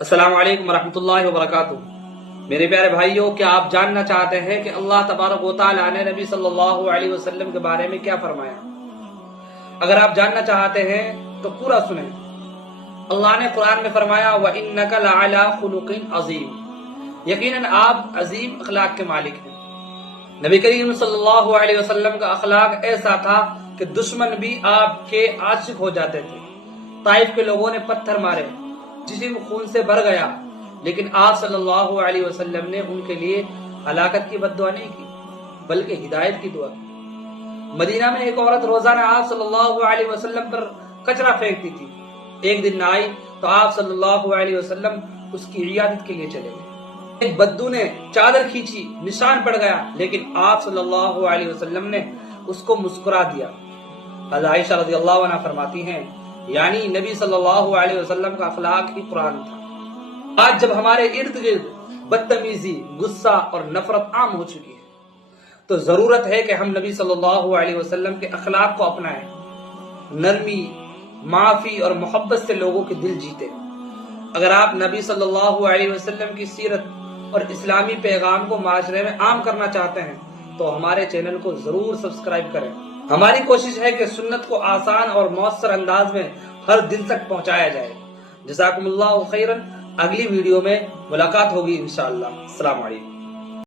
السلام علیکم ورحمۃ اللہ وبرکاتہ۔ میرے پیارے بھائیوں، کیا آپ جاننا چاہتے ہیں کہ اللہ تبارک و تعالیٰ نے نبی صلی اللہ علیہ وسلم کے بارے میں کیا فرمایا؟ اگر آپ جاننا چاہتے ہیں تو پورا سنیں۔ اللہ نے قرآن میں فرمایا وَإِنَّكَ لَعَلَىٰ خُلُقٍ عَظِيمٍ، یقیناً آپ عظیم اخلاق کے مالک ہیں۔ نبی کریم صلی اللہ علیہ وسلم کا اخلاق ایسا تھا کہ دشمن بھی آپ کے عاشق ہو جاتے تھے۔ طائف کے لوگوں نے پتھر مارے، جسم خون سے بھر گیا، لیکن آپ صلی اللہ علیہ وسلم نے ان کے لیے ہلاکت کی بد دعا نہیں کی بلکہ ہدایت کی دعا کی۔ مدینہ میں ایک عورت روزانہ آپ صلی اللہ علیہ وسلم پر کچرا پھینکتی تھی۔ ایک دن نہ آئی تو آپ صلی اللہ علیہ وسلم اس کی عیادت کے لیے چلے گئے۔ ایک بدو نے چادر کھینچی، نشان پڑ گیا، لیکن آپ صلی اللہ علیہ وسلم نے اس کو مسکرا دیا۔ حضرت عائشہ رضی اللہ عنہ فرماتی ہیں یعنی نبی صلی اللہ علیہ وسلم کا اخلاق ہی قرآن تھا۔ آج جب ہمارے ارد گرد بدتمیزی، غصہ اور نفرت عام ہو چکی ہے تو ضرورت ہے کہ ہم نبی صلی اللہ علیہ وسلم کے اخلاق کو اپنائیں، نرمی، معافی اور محبت سے لوگوں کے دل جیتے۔ اگر آپ نبی صلی اللہ علیہ وسلم کی سیرت اور اسلامی پیغام کو معاشرے میں عام کرنا چاہتے ہیں تو ہمارے چینل کو ضرور سبسکرائب کریں۔ ہماری کوشش ہے کہ سنت کو آسان اور مؤثر انداز میں ہر دل تک پہنچایا جائے۔ جزاکم اللہ خیرا۔ اگلی ویڈیو میں ملاقات ہوگی انشاءاللہ۔ السلام علیکم۔